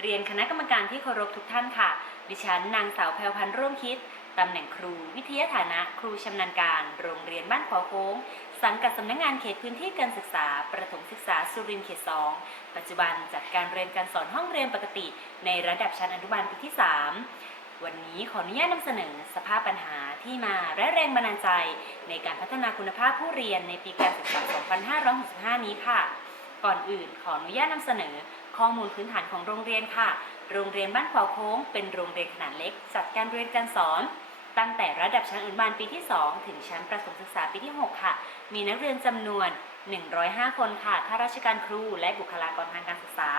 เรียนคณะกรรมการที่เคารพทุกท่านค่ะ ดิฉันนางสาวแพรวพันธ์ร่วมคิด ตำแหน่งครู วิทยาฐานะ ครูชำนาญการ โรงเรียนบ้านขอโค้ง สังกัดสำนักงานเขตพื้นที่การศึกษา ประถมศึกษาสุรินทร์เขต 2 ปัจจุบันจัดการเรียนการสอนห้องเรียนปกติ ในระดับชั้นอนุบาลปีที่ 3 วันนี้ขออนุญาตนำเสนอสภาพปัญหาที่มาและแรงบันดาลใจ ในการพัฒนาคุณภาพผู้เรียนในปีการศึกษา 2565 นี้ค่ะ ก่อนอื่นขออนุญาตนำเสนอ ข้อมูลพื้นฐานของโรงเรียนค่ะ โรงเรียนบ้านขวาวโค้ง เป็นโรงเรียนขนาดเล็ก จัดการเรียนการสอน ตั้งแต่ระดับชั้นอนุบาลปีที่ 2 ถึงชั้นประถมศึกษาปีที่ 6 ค่ะ มีนักเรียนจำนวน 105 คนค่ะ ข้าราชการครู และบุคลากรทางการศึกษา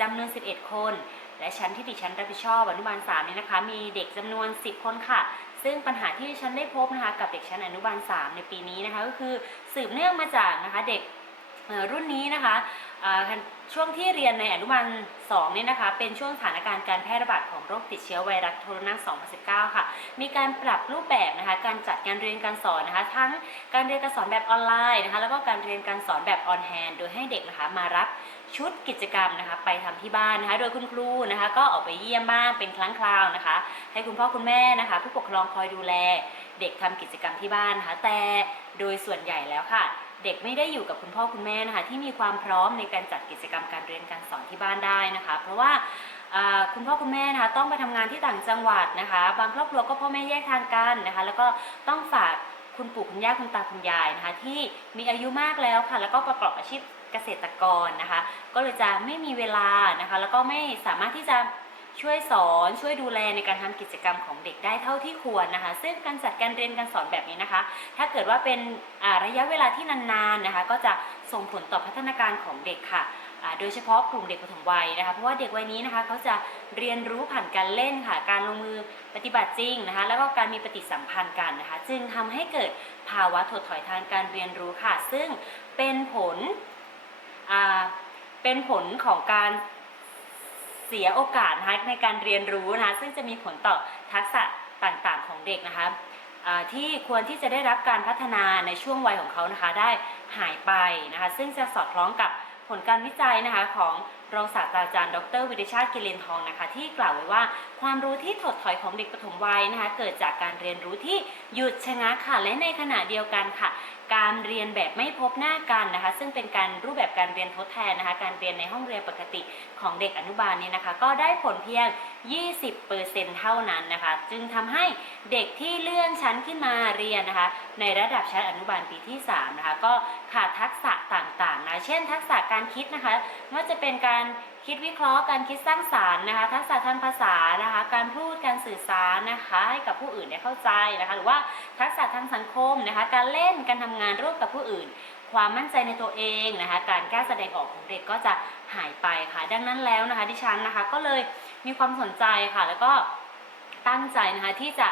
จำนวน 11 คน และชั้นที่ดิฉันรับผิดชอบอนุบาล3เนี่ยนะคะ มีเด็กจำนวน 10 คนค่ะซึ่งปัญหาที่ดิฉันได้พบนะคะกับเด็กชั้นอนุบาล 3 ในปีนี้นะคะก็คือสืบเนื่องมาจากนะคะเด็กรุ่นนี้นะคะ ช่วงที่เรียนในอนุบาล2เนี่ยนะคะ เป็นช่วงสถานการณ์การแพร่ระบาดของโรคติดเชื้อไวรัสโคโรนา 2019 ค่ะ มีการปรับรูปแบบนะคะ การจัดการเรียนการสอนนะคะ ทั้งการเรียนการสอนแบบออนไลน์นะคะ แล้วก็การเรียนการสอนแบบออนแฮนโดยให้เด็กนะคะมารับชุดกิจกรรมนะคะ ไปทำที่บ้านนะคะ โดยคุณครูนะคะ ก็ออกไปเยี่ยมบ้างเป็นครั้งคราวนะคะ ให้คุณพ่อคุณแม่นะคะ ผู้ปกครองคอยดูแล เด็กทำกิจกรรมที่บ้านนะคะ แต่โดยส่วนใหญ่แล้วค่ะ เด็กไม่ได้อยู่กับคุณพ่อคุณแม่นะคะที่มีความพร้อมในการจัดกิจกรรมการเรียนการสอนที่บ้านได้นะคะ เพราะว่าคุณพ่อคุณแม่นะคะต้องไปทำงานที่ต่างจังหวัดนะคะ บางครอบครัวก็พ่อแม่แยกทางกันนะคะ แล้วก็ต้องฝากคุณปู่คุณย่าคุณตาคุณยายนะคะที่มีอายุมากแล้วค่ะ แล้วก็ประกอบอาชีพเกษตรกรนะคะ ก็เลยจะไม่มีเวลานะคะ แล้วก็ไม่สามารถที่จะ ช่วยสอนช่วยดูแลในการทำกิจกรรมของเด็กได้เท่าที่ควรนะคะ ซึ่งการจัดการเรียนการสอนแบบนี้นะคะ ถ้าเกิดว่าเป็นระยะเวลาที่นานๆนะคะ ก็จะส่งผลต่อพัฒนาการของเด็กค่ะโดยเฉพาะกลุ่มเด็กปฐมวัยนะคะเพราะว่าเด็กวัยนี้นะคะเขาจะเรียนรู้ผ่านการเล่นค่ะ การลงมือปฏิบัติจริงนะคะแล้วก็การมีปฏิสัมพันธ์กันนะคะ จึงทำให้เกิดภาวะถดถอยทางการเรียนรู้ค่ะ ซึ่งเป็นผลเป็นผลของการ เสียโอกาสนะคะในการเรียนรู้นะคะซึ่งจะมีผลต่อทักษะต่างๆของเด็กนะคะที่ควรที่จะได้รับการพัฒนาในช่วงวัยของเขานะคะได้หายไปนะคะซึ่งจะสอดคล้องกับ ลการวิจัยนะคะของรองศาสตราจารย์ ดร วิริชาติกิเลนทองนะคะ ที่กล่าวไว้ว่าความรู้ที่ถดถอยของเด็กปฐมวัยนะคะ เกิดจากการเรียนรู้ที่หยุดชะงักค่ะ และในขณะเดียวกันค่ะ การเรียนแบบไม่พบหน้ากันนะคะ ซึ่งเป็นการรูปแบบการเรียนทดแทนนะคะ การเรียนในห้องเรียนปกติของเด็กอนุบาลเนี่ยนะคะ ก็ได้ผลเพียง 20%เท่านั้นนะคะ จึงทำให้เด็กที่เลื่อนชั้นขึ้นมาเรียนนะคะ ในระดับชั้นอนุบาลปีที่3นะคะ ก็ขาดทักษะต่าง ๆนะเช่น ทักษะการคิดนะคะไม่ว่าจะเป็นการคิดวิเคราะห์การคิดสร้างสารรค์นะคะ ทักษะทางภาษานะคะ การพูดการสื่อสารนะคะให้กับผู้อื่นได้เข้าใจนะคะ หรือว่าทักษะทางสังคมนะคะ การเล่นการทำงานร่วมกับผู้อื่น ความมั่นใจในตัวเองนะคะ การกล้าแสดงออกของเด็กก็จะหายไปค่ะ ดังนั้นแล้วนะคะดิฉันนะคะก็เลยมีความสนใจค่ะ แล้วก็ตั้งใจนะคะที่จะ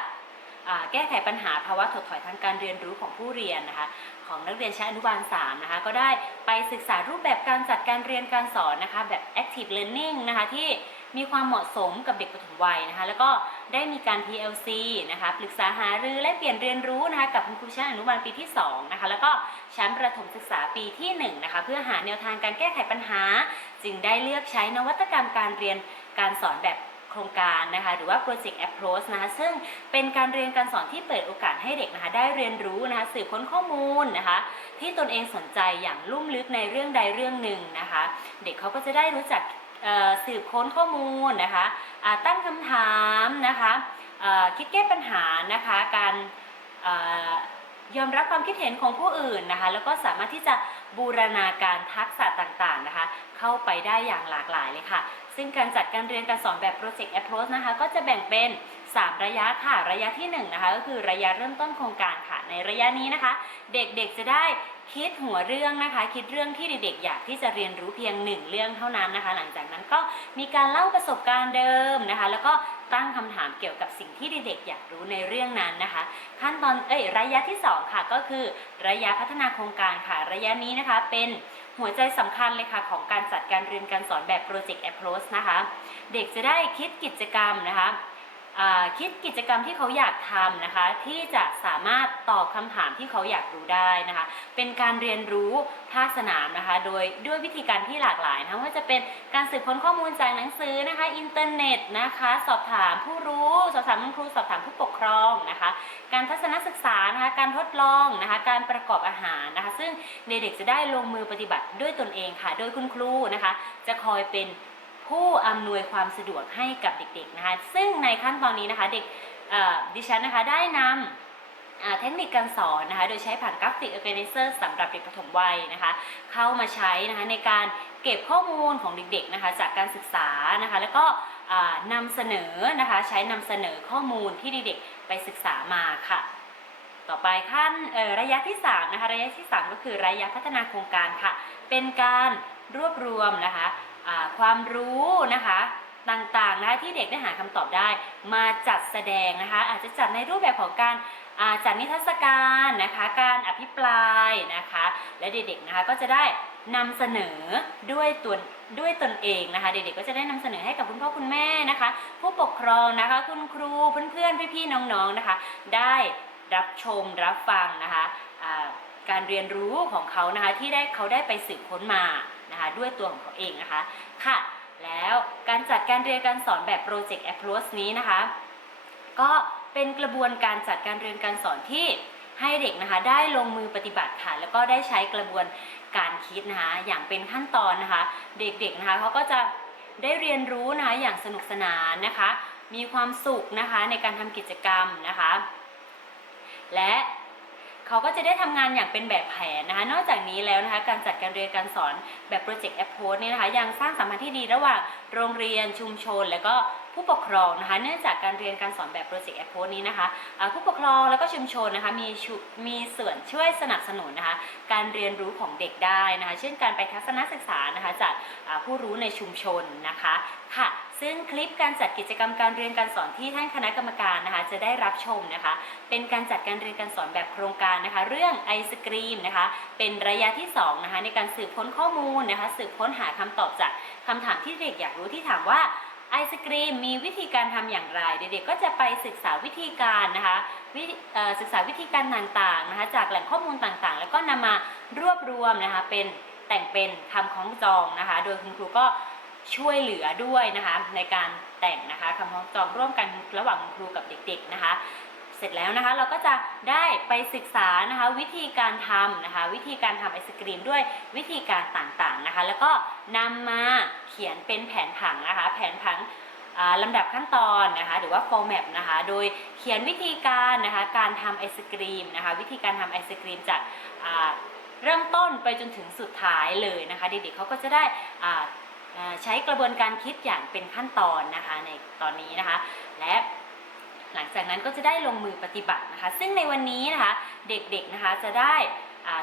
แก้ไขปัญหาภาวะถดถอยทางการเรียนรู้ของผู้เรียนนะคะของนักเรียนชั้นอนุบาล3นะคะก็ได้ไปศึกษารูปแบบการจัดการเรียนการสอนนะคะแบบ active learning นะคะที่มีความเหมาะสมกับเด็กปฐมวัยนะคะแล้วก็ได้มีการ PLC นะคะปรึกษาหารือและเปลี่ยนเรียนรู้นะคะกับคุณครูชั้นอนุบาลปีที่2นะคะแล้วก็ชั้นประถมศึกษาปีที่1นะคะเพื่อหาแนวทางการแก้ไขปัญหา จึงได้เลือกใช้นวัตกรรมการเรียนการสอนแบบ โครงการนะคะหรือว่า Project Approach นะคะซึ่งเป็นการเรียนการสอนที่เปิดโอกาสให้เด็กนะคะได้เรียนรู้นะคะสืบค้นข้อมูลนะคะที่ตนเองสนใจอย่างลุ่มลึกในเรื่องใดเรื่องหนึ่งนะคะเด็กเขาก็จะได้รู้จักสืบค้นข้อมูลนะคะตั้งคำถามนะคะคิดแก้ปัญหานะคะการอยอมรับความคิดเห็นของผู้อื่นนะคะแล้วก็สามารถที่จะ บูรณาการทักษะต่างๆนะคะ เข้าไปได้อย่างหลากหลายเลยค่ะ ซึ่งการจัดการเรียนการสอนแบบ Project Approach นะคะ ก็จะแบ่งเป็น 3 ระยะค่ะ ระยะที่1นะคะก็คือระยะเริ่มต้นโครงการค่ะ ในระยะนี้นะคะ เด็กๆจะได้คิดหัวเรื่องนะคะ คิดเรื่องที่เด็กๆอยากที่จะเรียนรู้เพียง1เรื่องเท่านั้นนะคะ หลังจากนั้นก็มีการเล่าประสบการณ์เดิมนะคะ แล้วก็ตั้งคำถามเกี่ยวกับสิ่งที่เด็กๆอยากรู้ในเรื่องนั้นนะคะ ขั้นตอนเอ้ยระยะที่ 2 ค่ะก็คือระยะพัฒนาโครงการค่ะ ระยะนี้นะคะเป็นหัวใจสำคัญเลยค่ะของการจัดการเรียนการสอนแบบ Project Approach นะคะ เด็กจะได้คิดกิจกรรมนะคะ คิดกิจกรรมที่เขาอยากทำนะคะ ที่จะสามารถตอบคำถามที่เขาอยากรู้ได้นะคะ เป็นการเรียนรู้ภาคสนามนะคะ โดยด้วยวิธีการที่หลากหลายนะคะว่าจะเป็นการสืบค้นข้อมูลจากหนังสือนะคะ อินเทอร์เน็ตนะคะ สอบถามผู้รู้สอบถามคุณครูสอบถามผู้ปกครองนะคะ การทัศนศึกษานะคะการทดลองนะคะ การประกอบอาหารนะคะ ซึ่งเด็กๆจะได้ลงมือปฏิบัติด้วยตนเองค่ะ โดยคุณครูนะคะ จะคอยเป็น ผู้อำนวยความสะดวกให้กับเด็กๆนะคะ ซึ่งในขั้นตอนนี้นะคะเด็กดิฉันนะคะได้นำเทคนิคการสอนนะคะ โดยใช้ผ่านกราฟิก Organizer สำหรับเด็กปฐมวัยนะคะ เข้ามาใช้นะคะในการเก็บข้อมูลของเด็กๆนะคะจากการศึกษานะคะ แล้วก็อ่านำเสนอนะคะใช้นำเสนอข้อมูลที่เด็กๆไปศึกษามาค่ะต่อไปขั้นระยะที่3นะคะระยะที่ 3 ก็คือระยะพัฒนาโครงการค่ะ เป็นการรวบรวมนะคะ ความรู้นะคะต่างๆนะคะที่เด็กได้หาคำตอบได้ มาจัดแสดงนะคะ อาจจะจัดในรูปแบบของการาจัดนิทรรศการนะคะ การอภิปรายนะคะ และเด็กๆนะคะก็จะได้นำเสนอด้วยตัวด้วยตนเองนะคะ เด็กๆก็จะได้นำเสนอให้กับคุณพ่อคุณแม่นะคะ ผู้ปกครองนะคะ คุณครูเพื่อนๆพี่ๆน้องๆนะคะ ได้รับชมรับฟังนะคะาการเรียนรู้ของเขานะคะที่ได้เขาได้ไปสืบค้นมา นะคะด้วยตัวของเขาเองนะคะค่ะ แล้วการจัดการเรียนการสอนแบบ Project Approach นี้นะคะ ก็เป็นกระบวนการจัดการเรียนการสอนที่ให้เด็กนะคะได้ลงมือปฏิบัติค่ะแล้วก็ได้ใช้กระบวนการคิดนะคะอย่างเป็นขั้นตอนนะคะ เด็กๆนะคะเขาก็จะได้เรียนรู้นะคะอย่างสนุกสนานนะคะ มีความสุขนะคะในการทำกิจกรรมนะคะ และ เขาก็จะได้ทำงานอย่างเป็นแบบแผนนะคะ นอกจากนี้แล้วนะคะการจัดการเรียนการสอนแบบ Project Approach เนี่ยนะคะยังสร้างสัมพันธ์ที่ดีระหว่างโรงเรียนชุมชน และก็ผู้ปกครองนะคะ เนื่องจากการเรียนการสอนแบบ Project Approach นี้นะคะผู้ปกครองแล้วก็ชุมชนนะคะมีมีส่วนช่วยสนับสนุนนะคะการเรียนรู้ของเด็กได้นะคะ เช่นการไปทัศนศึกษานะคะจากผู้รู้ในชุมชนนะคะค่ะ ซึ่งคลิปการจัดกิจกรรมการเรียนการสอนที่ท่านคณะกรรมการนะคะ จะได้รับชมนะคะ เป็นการจัดการเรียนการสอนแบบโครงการนะคะ เรื่องไอศกรีมนะคะ เป็นระยะที่2นะคะในการสืบค้นข้อมูลนะคะ สืบค้นหาคำตอบจากคำถามที่เด็กอยากรู้ที่ถามว่าไอศกรีมมีวิธีการทำอย่างไรเด็กๆก็จะไปศึกษาวิธีการนะคะศึกษาวิธีการต่างๆนะคะ จากแหล่งข้อมูลต่างๆ แล้วก็นำมารวบรวมนะคะเป็นแต่งเป็นคำคล้องจองนะคะ โดยคุณครูก็ ช่วยเหลือด้วยนะคะในการแต่งนะคะคำพ้องจองร่วมกันระหว่างครูกับเด็ก ๆนะคะ เสร็จแล้วนะคะเราก็จะได้ไปศึกษานะคะวิธีการทำนะคะวิธีการทำไอศกรีมด้วยวิธีการต่างๆนะคะ แล้วก็นำมาเขียนเป็นแผนผังนะคะ แผนผังลำดับขั้นตอนนะคะหรือว่า format นะคะ โดยเขียนวิธีการนะคะการทำไอศกรีมนะคะ วิธีการทำไอศกรีมจากเริ่มต้นไปจนถึงสุดท้ายเลยนะคะ เด็กๆเขาก็จะได้ ใช้กระบวนการคิดอย่างเป็นขั้นตอนนะคะในตอนนี้นะคะ และหลังจากนั้นก็จะได้ลงมือปฏิบัตินะคะ ซึ่งในวันนี้นะคะเด็กๆนะคะจะได้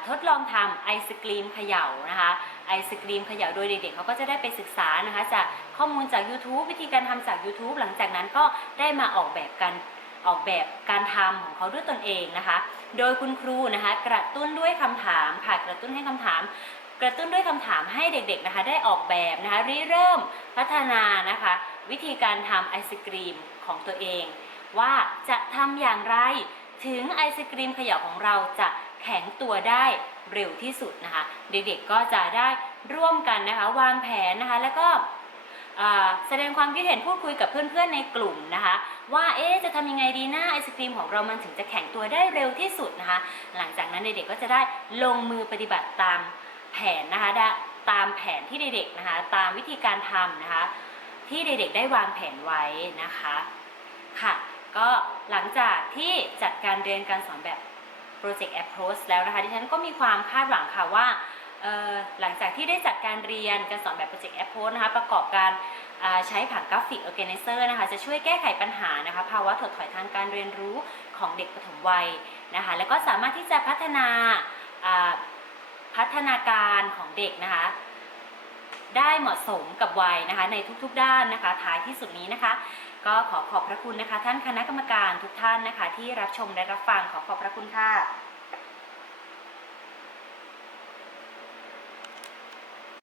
ทดลองทำไอศกรีมเขย่านะคะไอศกรีมเขย่าโดยเด็กๆเขาก็จะได้ไปศึกษานะคะจากข้อมูลจาก YouTube วิธีการทำจาก YouTube หลังจากนั้นก็ได้มาออกแบบกันออกแบบการทำของเขาด้วยตนเองนะคะ โดยคุณครูนะคะกระตุ้นด้วยคำถามค่ะกระตุ้นให้คำถาม กระตุ้นด้วยคำถามให้เด็กๆนะคะได้ออกแบบนะคะริเริ่มพัฒนานะคะ วิธีการทำไอศกรีมของตัวเอง ว่าจะทำอย่างไรถึงไอศกรีมเขย่าของเราจะแข็งตัวได้เร็วที่สุดนะคะ เด็กๆก็จะได้ร่วมกันนะคะ วางแผนนะคะแล้วก็แสดงความคิดเห็นพูดคุยกับเพื่อนๆในกลุ่มนะคะ ว่าเอ๊จะทำยังไงดีหนะไอศกรีมของเรามันถึงจะแข็งตัวได้เร็วที่สุดนะคะ หลังจากนั้นเด็กๆก็จะได้ลงมือปฏิบัติตาม แผนนะคะตามแผนที่เด็กๆนะคะ ตามวิธีการทำนะคะ ที่เด็กๆได้วางแผนไว้นะคะค่ะ ก็หลังจากที่จัดการเรียนการสอนแบบ Project Approach แล้วนะคะดิฉันก็มีความคาดหวังค่ะว่าหลังจากที่ได้จัดการเรียนการสอนแบบ Project Approach นะคะประกอบการใช้ผังกราฟิก Organizer นะคะจะช่วยแก้ไขปัญหานะคะภาวะถดถอยทางการเรียนรู้ของเด็กปฐมวัยนะคะแล้วก็สามารถที่จะพัฒนา ฒนาการของเด็กนะคะได้เหมาะสมกับวัยนะคะ ในทุกๆด้านนะคะ ท้ายที่สุดนี้นะคะ ก็ขอขอบพระคุณนะคะ ท่านคณะกรรมการทุกท่านนะคะ ที่รับชมและรับฟังขอขอบพระคุณค่ะ